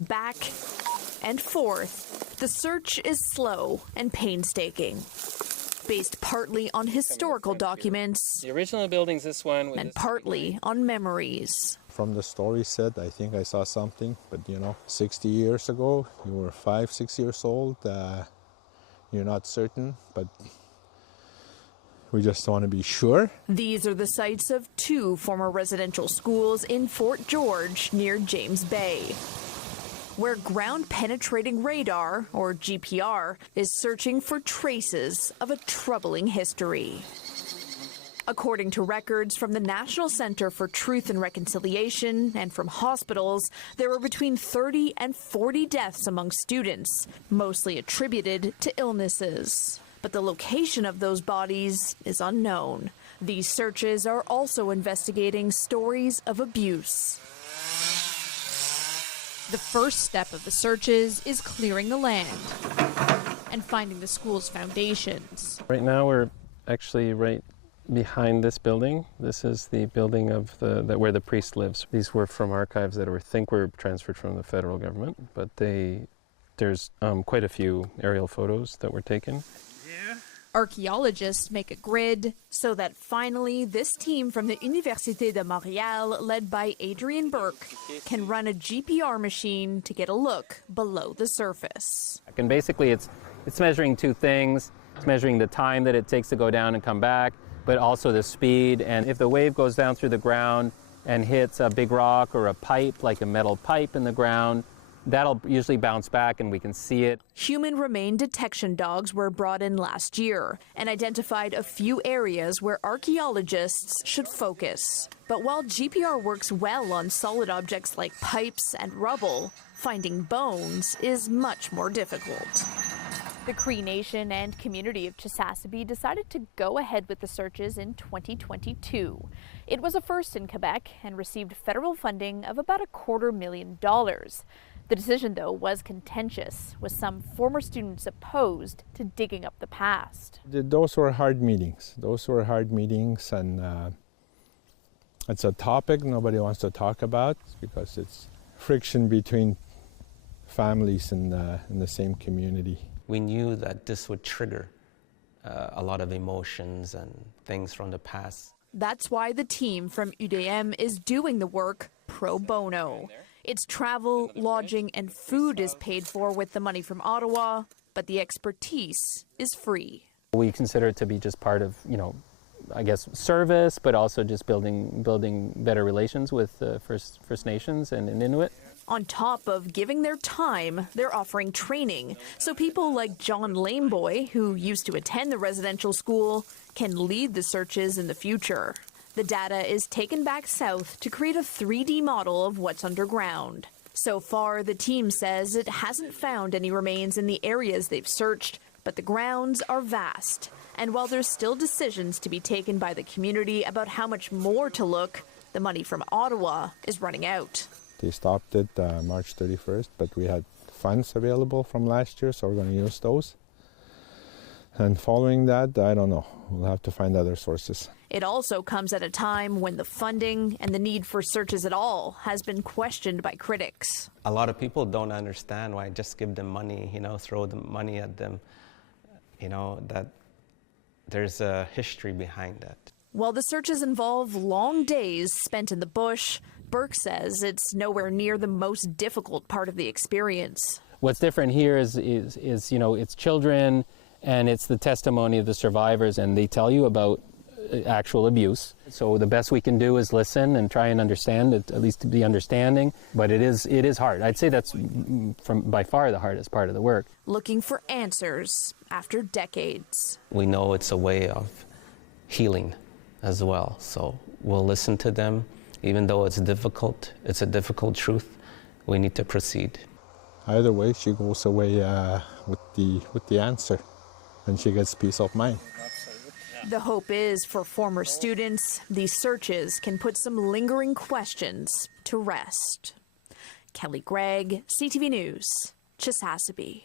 back and forth. The search is slow and painstaking, based partly on historical documents The original building's this one. and partly on memories. From the story said, I think I saw something, but 60 years ago, you were 5, 6 years old. You're not certain, but we just want to be sure. These are the sites of 2 former residential schools in Fort George near James Bay, where ground-penetrating radar, or GPR, is searching for traces of a troubling history. According to records from the National Center for Truth and Reconciliation and from hospitals, there were between 30 and 40 deaths among students, mostly attributed to illnesses. But the location of those bodies is unknown. These searches are also investigating stories of abuse. The first step of the searches is clearing the land and finding the school's foundations. Right now we're actually right behind this building. This is the building of where the priest lives. These were from archives that were transferred from the federal government, but there's quite a few aerial photos that were taken. Archaeologists make a grid so that finally this team from the Université de Montréal, led by Adrian Burke, can run a GPR machine to get a look below the surface. And basically it's measuring 2 things. It's measuring the time that it takes to go down and come back, but also the speed. And if the wave goes down through the ground and hits a big rock or a pipe, like a metal pipe in the ground, that'll usually bounce back and we can see it. Human remain detection dogs were brought in last year and identified a few areas where archaeologists should focus. But while GPR works well on solid objects like pipes and rubble, finding bones is much more difficult. The Cree Nation and community of Chisasibi decided to go ahead with the searches in 2022. It was a first in Quebec and received federal funding of about $250,000. The decision, though, was contentious, with some former students opposed to digging up the past. Those were hard meetings. And it's a topic nobody wants to talk about because it's friction between families in the same community. We knew that this would trigger a lot of emotions and things from the past. That's why the team from UDM is doing the work pro bono. Its travel, lodging, and food is paid for with the money from Ottawa, but the expertise is free. We consider it to be just part of, I guess, service, but also just building better relations with First Nations and Inuit. On top of giving their time, they're offering training, so people like John Lameboy, who used to attend the residential school, can lead the searches in the future. The data is taken back south to create a 3D model of what's underground. So far, the team says it hasn't found any remains in the areas they've searched, but the grounds are vast. And while there's still decisions to be taken by the community about how much more to look, the money from Ottawa is running out. They stopped it March 31st, but we had funds available from last year, so we're going to use those. And following that, I don't know. We'll have to find other sources. It also comes at a time when the funding and the need for searches at all has been questioned by critics. A lot of people don't understand why just give them money, throw the money at them, that there's a history behind that. While the searches involve long days spent in the bush, Burke says it's nowhere near the most difficult part of the experience. What's different here is it's children and it's the testimony of the survivors, and they tell you about actual abuse. So the best we can do is listen and try and understand it, at least to be understanding. But it is hard. I'd say that's by far the hardest part of the work. Looking for answers after decades. We know it's a way of healing as well. So we'll listen to them. Even though it's difficult, it's a difficult truth, we need to proceed. Either way, she goes away with the answer, and she gets peace of mind. The hope is for former students, these searches can put some lingering questions to rest. Kelly Gregg, CTV News, Chisasibi.